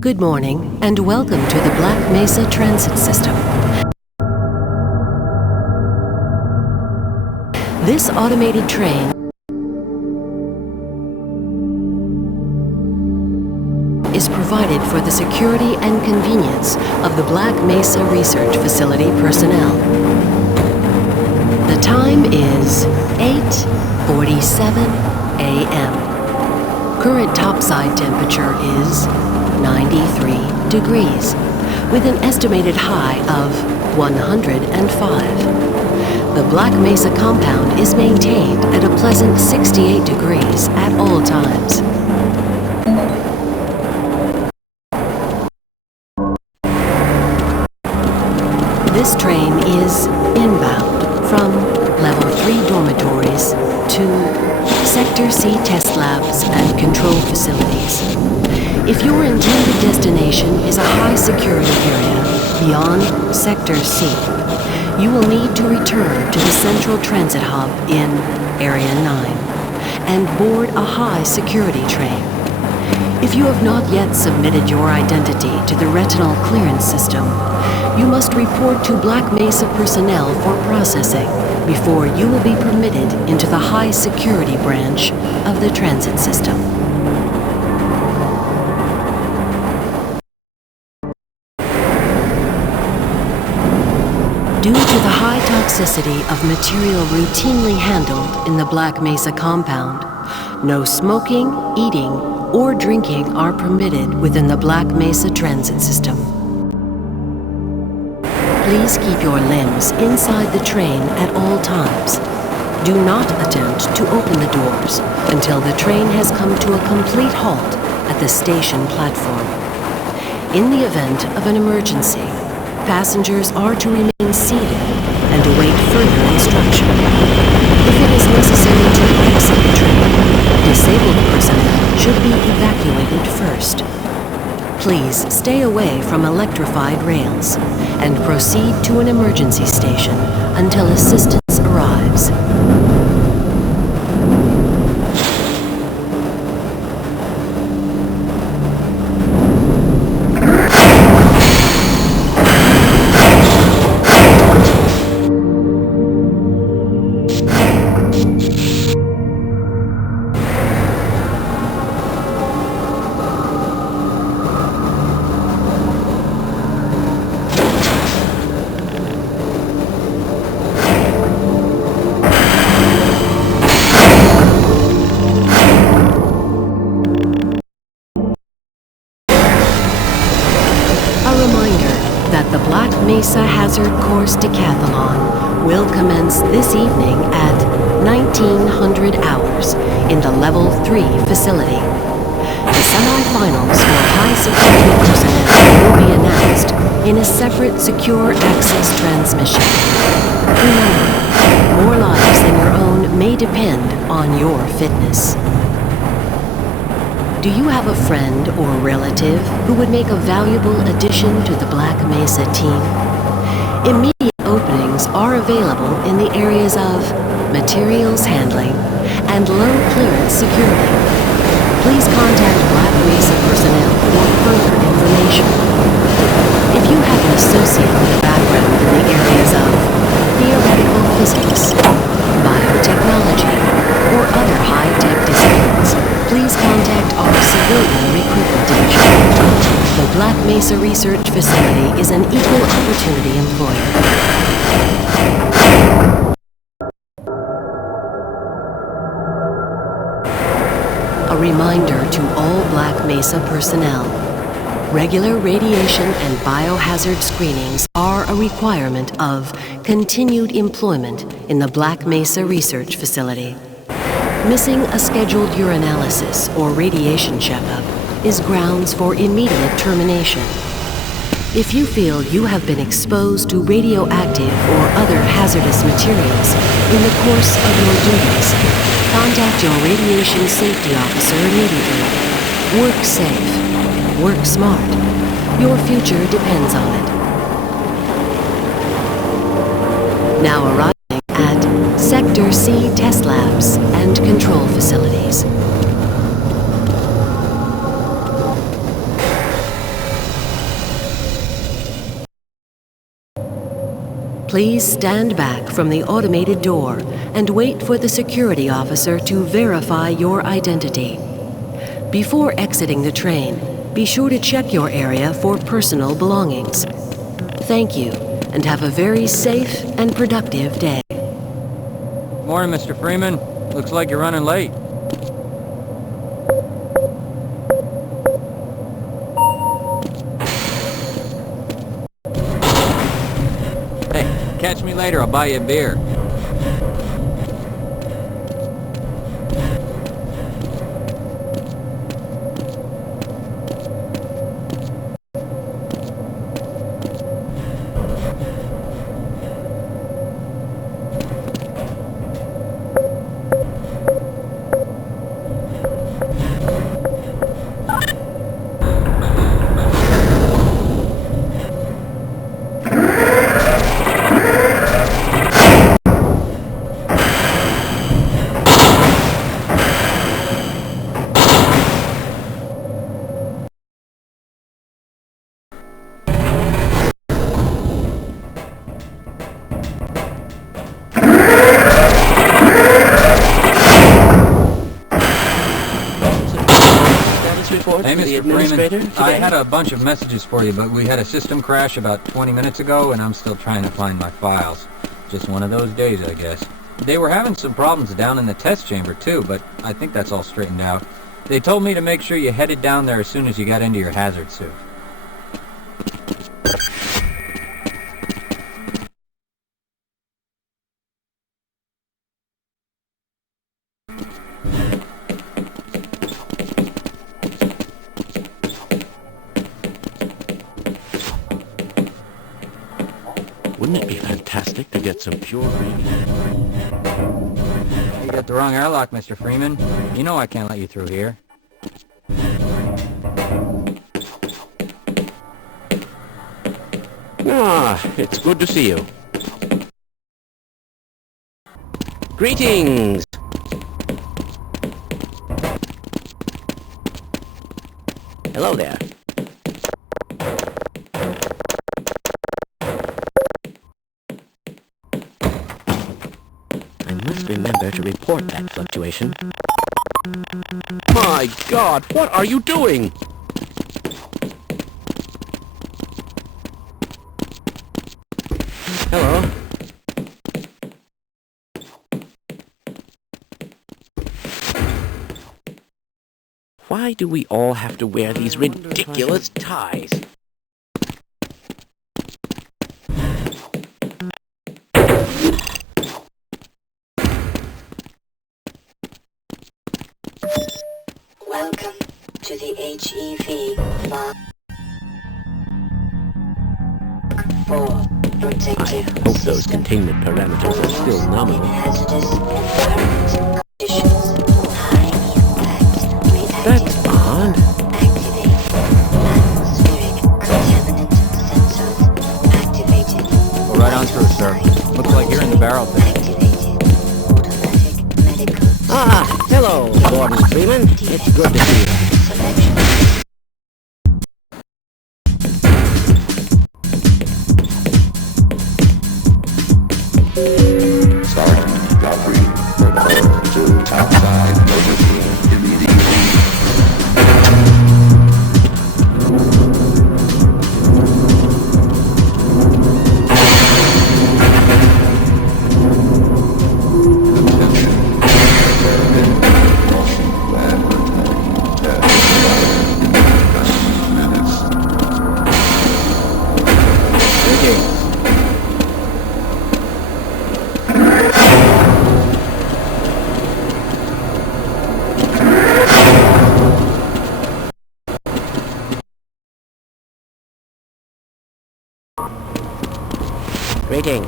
Good morning and welcome to the Black Mesa Transit System. This automated train is provided for the security and convenience of the Black Mesa Research Facility personnel. The time is 8:47 a.m. Current topside temperature is 93 degrees, with an estimated high of 105. The Black Mesa compound is maintained at a pleasant 68 degrees at all times. This train is inbound from Level 3 dormitories to Sector C test labs and control facilities. If your intended destination is a high-security area beyond Sector C, you will need to return to the Central Transit Hub in Area 9 and board a high-security train. If you have not yet submitted your identity to the retinal clearance system, you must report to Black Mesa personnel for processing before you will be permitted into the high-security branch of the transit system. Due to the high toxicity of material routinely handled in the Black Mesa compound, no smoking, eating, or drinking are permitted within the Black Mesa transit system. Please keep your limbs inside the train at all times. Do not attempt to open the doors until the train has come to a complete halt at the station platform. In the event of an emergency, passengers are to remain seated and await further instruction. If it is necessary to exit the train, disabled personnel should be evacuated first. Please stay away from electrified rails and proceed to an emergency station until assistance arrives. That the Black Mesa Hazard Course Decathlon will commence this evening at 1900 hours in the Level 3 facility. The semi-finals for high-security personnel will be announced in a separate secure access transmission. Remember, more lives than your own may depend on your fitness. Do you have a friend or relative who would make a valuable addition to the Black Mesa team? Immediate openings are available in the areas of materials handling and low clearance security. Please contact Black Mesa personnel for further information. If you have an associate with a background in the areas of theoretical physics, biotechnology, or other high-tech disciplines, please contact our civilian recruitment division. The Black Mesa Research Facility is an equal opportunity employer. A reminder to all Black Mesa personnel. Regular radiation and biohazard screenings are a requirement of continued employment in the Black Mesa Research Facility. Missing a scheduled urinalysis or radiation checkup is grounds for immediate termination. If you feel you have been exposed to radioactive or other hazardous materials in the course of your duties, contact your radiation safety officer immediately. Work safe. Work smart. Your future depends on it. Now arriving at Sector C test labs and control facilities. Please stand back from the automated door and wait for the security officer to verify your identity. Before exiting the train, be sure to check your area for personal belongings. Thank you, and have a very safe and productive day. Morning, Mr. Freeman. Looks like you're running late. Hey, catch me later. I'll buy you a beer. Hey, Mr. Freeman, I had a bunch of messages for you, but we had a system crash about 20 minutes ago, and I'm still trying to find my files. Just one of those days, I guess. They were having some problems down in the test chamber, too, but I think that's all straightened out. They told me to make sure you headed down there as soon as you got into your hazard suit. Wouldn't it be fantastic to get some pure reading? You got the wrong airlock, Mr. Freeman. You know I can't let you through here. Ah, it's good to see you. Greetings! Hello there. I must remember to report that fluctuation. My God, what are you doing? Hello. Why do we all have to wear these ridiculous ties? Welcome to the HEV Mark 4 I hope those containment parameters are still nominal. hazardous environment conditions. High impact. That's odd. Activate. Atmospheric contaminant sensors activated. Go right on through, sir. Looks like you're in the barrel pit. Activated. Automatic medical Ah, hello, Gordon Freeman. It's good to see you. selection. Sergeant Godfrey, report to topside emergency immediately. Attention. There have been precaution and attacking tests in the past minutes. Greetings. Greetings.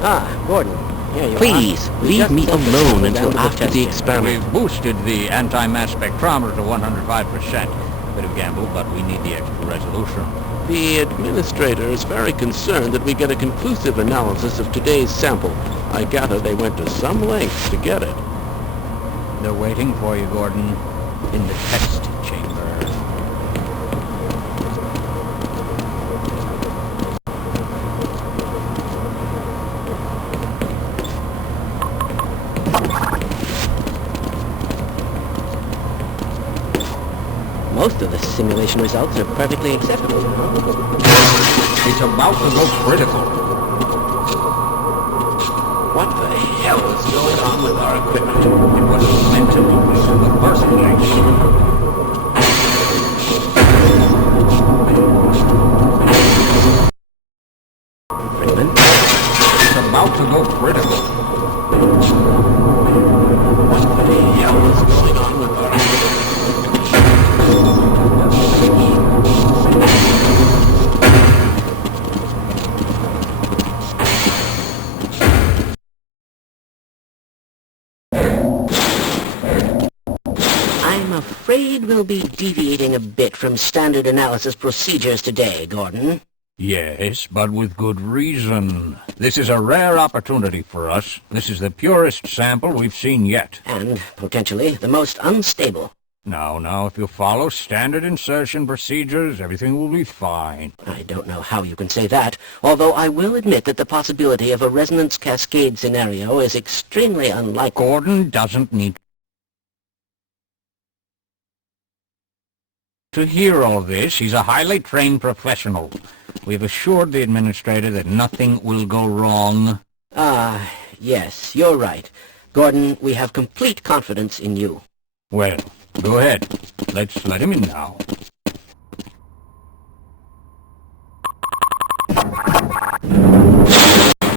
Ah, Gordon. Here you Please, are. leave me alone until after the We've experiment. boosted the anti-mass spectrometer to 105%. A bit of gamble, but we need the extra resolution. The administrator is very concerned that we get a conclusive analysis of today's sample. I gather they went to some lengths to get it. They're waiting for you, Gordon, in the test chamber. Most of the simulation results are perfectly acceptable. It's about to go critical. What the hell is going on with our equipment? It wasn't meant to be in the first place. Freeman? It's about to go critical. What the hell is going on with our equipment? I'm afraid we'll be deviating a bit from standard analysis procedures today, Gordon. Yes, but with good reason. This is a rare opportunity for us. This is the purest sample we've seen yet. And, potentially, the most unstable. Now, if you follow standard insertion procedures, everything will be fine. I don't know how you can say that, although I will admit that the possibility of a resonance cascade scenario is extremely unlikely. Gordon doesn't need to hear all this. He's a highly trained professional. We've assured the administrator that nothing will go wrong. Yes, you're right. Gordon, we have complete confidence in you. Well, go ahead. Let's let him in now.